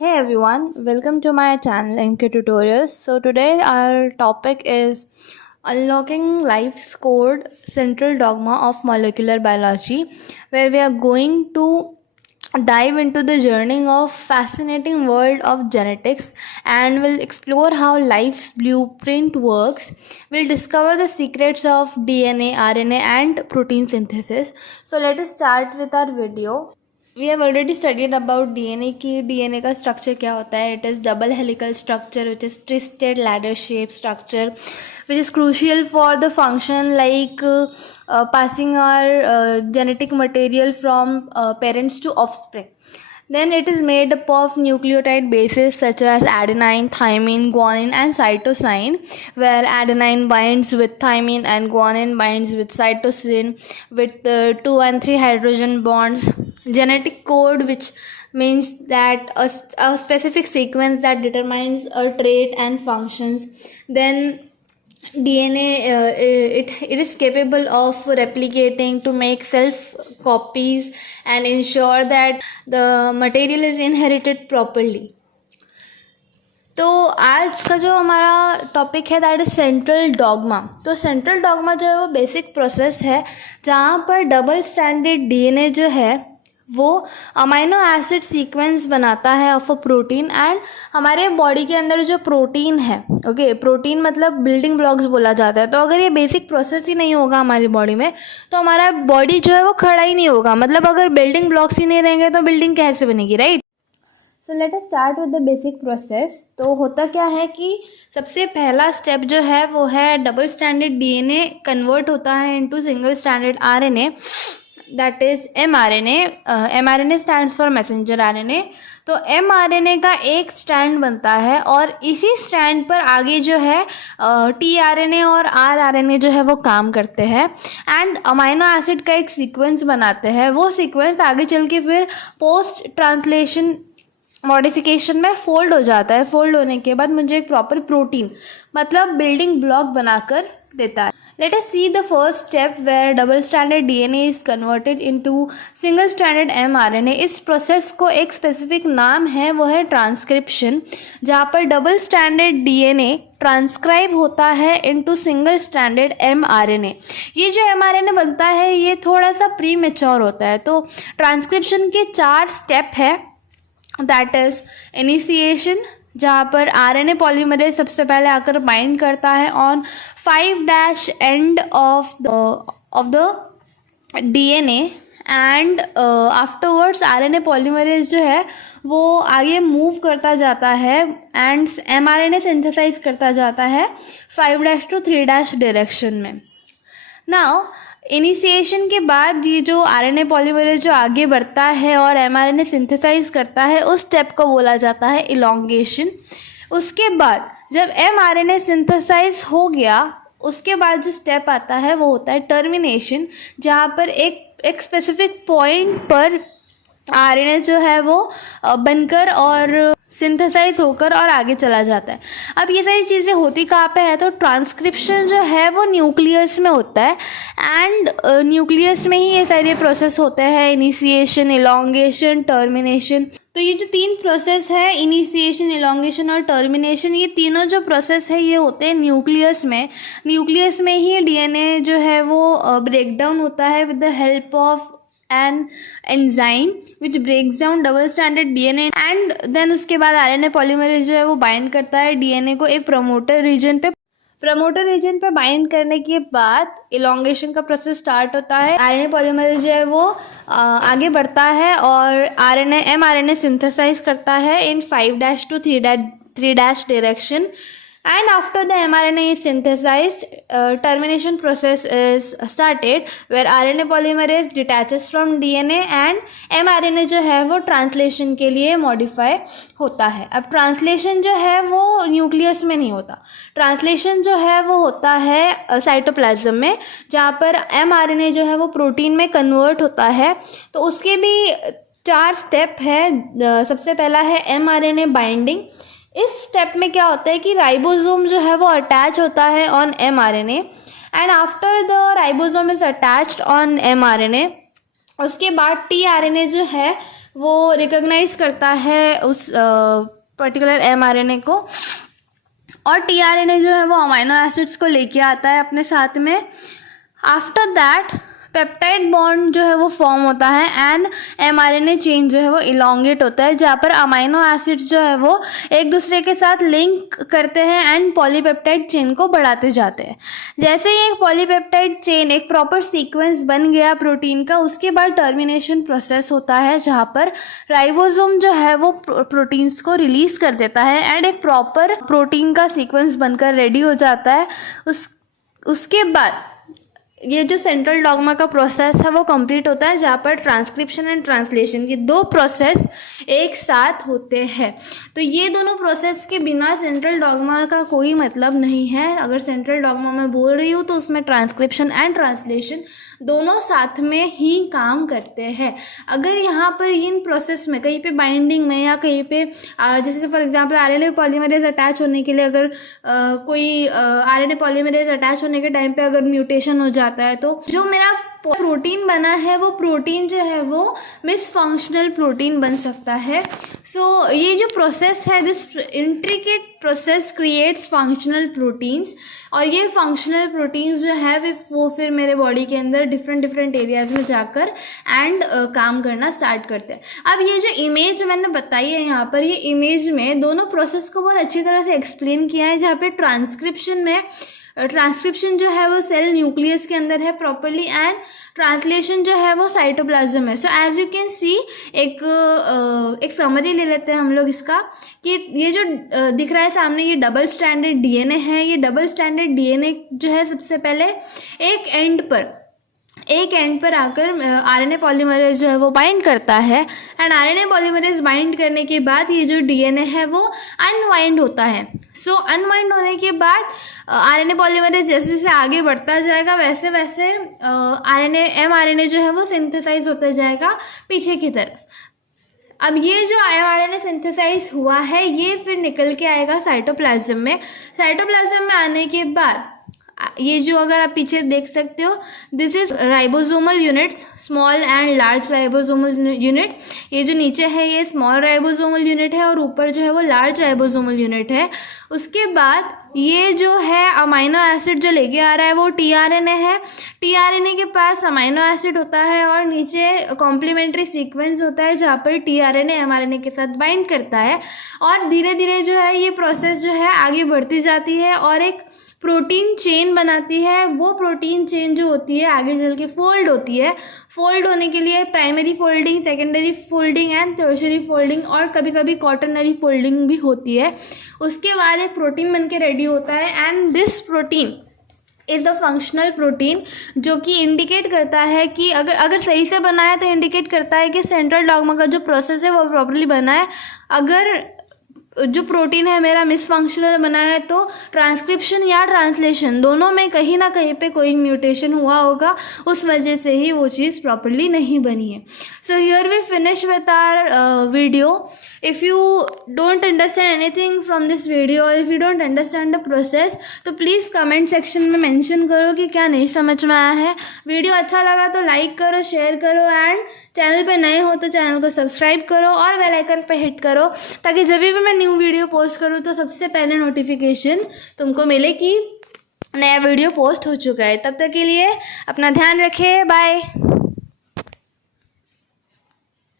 Hey everyone, welcome to my channel MK Tutorials. So today our topic is unlocking life's code central dogma of molecular biology, where we are going to dive into the journey of fascinating world of genetics and will explore how life's blueprint works. We'll discover the secrets of DNA, RNA and protein synthesis. So let us start with our video. We have already studied about DNA कि DNA का structure क्या होता है. It is double helical structure, which is twisted ladder shape structure, which is crucial for the function like passing our genetic material from parents to offspring. Then it is made up of nucleotide bases such as adenine, thymine, guanine and cytosine, where adenine binds with thymine and guanine binds with cytosine with 2 and 3 hydrogen bonds. Genetic code, which means that a specific sequence that determines a trait and functions. Then DNA, it is capable of replicating to make self copies and ensure that the material is inherited properly. तो आज का जो हमारा topic है that is central dogma. तो central dogma जो है वो बेसिक प्रोसेस है जहाँ पर डबल स्टैंडर्ड डीएनए जो है वो अमाइनो एसिड सीक्वेंस बनाता है ऑफ अ प्रोटीन. एंड हमारे बॉडी के अंदर जो प्रोटीन है, ओके, प्रोटीन मतलब बिल्डिंग ब्लॉक्स बोला जाता है. तो अगर ये बेसिक प्रोसेस ही नहीं होगा हमारी बॉडी में तो हमारा बॉडी जो है वो खड़ा ही नहीं होगा. मतलब अगर बिल्डिंग ब्लॉक्स ही नहीं रहेंगे तो बिल्डिंग कैसे बनेगी, right? So let us start with the basic process. तो होता क्या है कि सबसे पहला स्टेप जो है वो है डबल स्टैंडर्ड डीएनए कन्वर्ट होता है into single standard RNA, that is mRNA. mRNA stands for messenger RNA. तो mRNA का एक स्ट्रैंड बनता है और इसी स्ट्रैंड पर आगे जो है tRNA और rRNA जो है वो काम करते हैं एंड अमाइनो एसिड का एक सीक्वेंस बनाते हैं. वो सीक्वेंस आगे चल के फिर पोस्ट ट्रांसलेशन मॉडिफिकेशन में फोल्ड हो जाता है. फोल्ड होने के बाद मुझे एक प्रॉपर प्रोटीन मतलब बिल्डिंग ब्लॉक बनाकर देता है. Let us see the first step where double stranded DNA is converted into single stranded mRNA. इस प्रोसेस को एक स्पेसिफिक नाम है, वो है ट्रांसक्रिप्शन, जहाँ पर डबल स्टैंडर्ड डीएनए ट्रांसक्राइब होता है इनटू सिंगल स्टैंडर्ड mRNA. ये जो mRNA बनता है ये थोड़ा सा प्री मेच्योर होता है. तो ट्रांसक्रिप्शन के 4 स्टेप है, दैट इज इनिशिएशन, जहाँ पर आरएनए पॉलीमरेज सबसे पहले आकर बाइंड करता है on 5' end of the DNA and afterwards RNA polymerase जो है वो आगे मूव करता जाता है एंड एमआरएनए सिंथेसाइज करता जाता है 5' to 3' डायरेक्शन में. नाउ इनिशिएशन के बाद ये जो आरएनए पॉलीमरेज जो आगे बढ़ता है और एमआरएनए सिंथेसाइज करता है उस स्टेप को बोला जाता है इलॉन्गेशन. उसके बाद जब एमआरएनए सिंथेसाइज हो गया उसके बाद जो स्टेप आता है वो होता है टर्मिनेशन, जहाँ पर एक स्पेसिफिक पॉइंट पर आरएनए जो है वो बनकर और सिंथेसाइज होकर और आगे चला जाता है. अब ये सारी चीज़ें होती कहाँ पे है, तो ट्रांसक्रिप्शन जो है वो न्यूक्लियस में होता है एंड न्यूक्लियस में ही ये सारे प्रोसेस होते हैं, इनिशिएशन, इलॉन्गेशन, टर्मिनेशन. तो ये जो 3 प्रोसेस है, इनिशिएशन, इलॉन्गेशन और टर्मिनेशन, ये तीनों जो प्रोसेस है ये होते हैं न्यूक्लियस में. न्यूक्लियस में ही डीएनए जो है वो ब्रेक डाउन होता है with the help of an enzyme which breaks down double stranded DNA and then उसके बाद आरएनए पॉलीमरेज जो है वो बाइंड करता है डीएनए को एक प्रमोटर रीजन पे. प्रमोटर रीजन पे बाइंड करने के बाद इलॉन्गेशन का प्रोसेस स्टार्ट होता है. आरएनए पॉलीमरेज जो है वो आगे बढ़ता है और एमआरएनए सिंथेसाइज करता है इन 5' to 3' direction. And after the mRNA is synthesized, termination process is started where RNA polymerase detaches from DNA and mRNA जो है वो ट्रांसलेशन के लिए मॉडिफाई होता है. अब ट्रांसलेशन जो है वो न्यूक्लियस में नहीं होता, ट्रांसलेशन जो है वो होता है साइटोप्लाज्म में, जहाँ पर mRNA जो है वो प्रोटीन में कन्वर्ट होता है. तो उसके भी 4 स्टेप है. सबसे पहला है mRNA बाइंडिंग. इस स्टेप में क्या होता है कि राइबोसोम जो है वो अटैच होता है on mRNA and after the ribosome is attached on mRNA उसके बाद tRNA जो है वो रिकॉग्नाइज करता है उस पर्टिकुलर mRNA को, और tRNA जो है वो अमाइनो एसिड्स को लेके आता है अपने साथ में। आफ्टर दैट पेप्टाइड बॉन्ड जो है वो फॉर्म होता है एंड mRNA चेन जो है वो इलोंगेट होता है, जहाँ पर अमाइनो एसिड्स जो है वो एक दूसरे के साथ लिंक करते हैं एंड पॉलीपेप्टाइड चेन को बढ़ाते जाते हैं। जैसे ही एक पॉलीपेप्टाइड चेन एक प्रॉपर सीक्वेंस बन गया प्रोटीन का, उसके बाद टर्मिनेशन प्रोसेस होता है, जहाँ पर राइबोसोम जो है वो प्रोटीन्स को रिलीज़ कर देता है एंड एक प्रॉपर प्रोटीन का सीक्वेंस बनकर रेडी हो जाता है। उसके बाद ये जो सेंट्रल डॉग्मा का प्रोसेस है वो कंप्लीट होता है, जहाँ पर ट्रांसक्रिप्शन एंड ट्रांसलेशन के दो प्रोसेस एक साथ होते हैं। तो ये दोनों प्रोसेस के बिना सेंट्रल डॉग्मा का कोई मतलब नहीं है। अगर सेंट्रल डॉग्मा मैं बोल रही हूँ तो उसमें ट्रांसक्रिप्शन एंड ट्रांसलेशन दोनों साथ में ही काम करते हैं। अगर यहाँ पर इन प्रोसेस में कहीं पे बाइंडिंग में या कहीं पे जैसे for example RNA polymerase attach होने के लिए अगर कोई आरएनए पॉलीमरेज अटैच होने के टाइम पे अगर म्यूटेशन हो जाता है, तो जो मेरा प्रोटीन बना है वो प्रोटीन जो है वो मिसफंक्शनल प्रोटीन बन सकता है। सो ये जो प्रोसेस है, this intricate process creates functional proteins, और ये फंक्शनल प्रोटीन्स जो है वो फिर मेरे बॉडी के अंदर डिफरेंट एरियाज में जाकर एंड काम करना स्टार्ट करते हैं। अब ये जो इमेज मैंने बताई है यहाँ पर, ये इमेज में दोनों प्रोसेस को बहुत अच्छी तरह से एक्सप्लेन किया है, जहाँ पे ट्रांसक्रिप्शन जो है वो सेल न्यूक्लियस के अंदर है प्रॉपरली एंड ट्रांसलेशन जो है वो साइटोप्लाज्म है। So as you can see एक समरी ले लेते हैं हम लोग इसका, कि ये जो दिख रहा है सामने, ये डबल स्टैंडर्ड डीएनए है। ये डबल स्टैंडर्ड डीएनए जो है सबसे पहले एक एंड पर आकर आरएनए पॉलीमरेज जो है वो बाइंड करता है एंड आरएनए पॉलीमरेज बाइंड करने के बाद ये जो डीएनए है वो अनवाइंड होता है। सो अनवाइंड होने के बाद आरएनए पॉलीमरेज जैसे जैसे आगे बढ़ता जाएगा वैसे वैसे mRNA जो है वो सिंथेसाइज होता जाएगा पीछे की तरफ। अब ये जो mRNA सिंथेसाइज हुआ है ये फिर निकल के आएगा साइटोप्लाज्म में। साइटोप्लाज्म में आने के बाद ये जो अगर आप पीछे देख सकते हो, this is ribosomal units, small and large ribosomal unit. ये जो नीचे है ये स्मॉल राइबोसोमल यूनिट है और ऊपर जो है वो लार्ज राइबोसोमल यूनिट है। उसके बाद ये जो है अमाइनो एसिड जो लेके आ रहा है वो tRNA है। tRNA के पास अमाइनो एसिड होता है और नीचे कॉम्प्लीमेंट्री सीक्वेंस होता है, जहाँ पर tRNA mRNA के साथ बाइंड करता है और धीरे धीरे जो है ये प्रोसेस जो है आगे बढ़ती जाती है और एक प्रोटीन चेन बनाती है। वो प्रोटीन चेन जो होती है आगे चल के फोल्ड होती है। फोल्ड होने के लिए primary folding, secondary folding and tertiary folding और कभी कभी क्वाटरनरी फोल्डिंग भी होती है। उसके बाद एक प्रोटीन बन के रेडी होता है and this protein is a functional protein, जो कि इंडिकेट करता है कि अगर सही से बना है तो इंडिकेट करता है कि सेंट्रल डॉग्मा का जो प्रोसेस है वो प्रॉपर्ली बना है। अगर जो प्रोटीन है मेरा मिसफंक्शनल बना है तो ट्रांसक्रिप्शन या ट्रांसलेशन दोनों में कहीं ना कहीं पे कोई म्यूटेशन हुआ होगा, उस वजह से ही वो चीज़ प्रॉपर्ली नहीं बनी है। So here we finish with our video. If you don't understand anything from this video और if you don't understand the process तो प्लीज़ कमेंट सेक्शन में मेंशन करो कि क्या नहीं समझ में आया है। वीडियो अच्छा लगा तो लाइक करो, शेयर करो एंड चैनल पे नए हो तो चैनल को सब्सक्राइब करो और बेल आइकन पे हिट करो, ताकि जब भी मैं न्यू वीडियो पोस्ट करूँ तो सबसे पहले नोटिफिकेशन तुमको मिले कि नया वीडियो पोस्ट हो चुका है। तब तक के लिए अपना ध्यान रखें। बाय।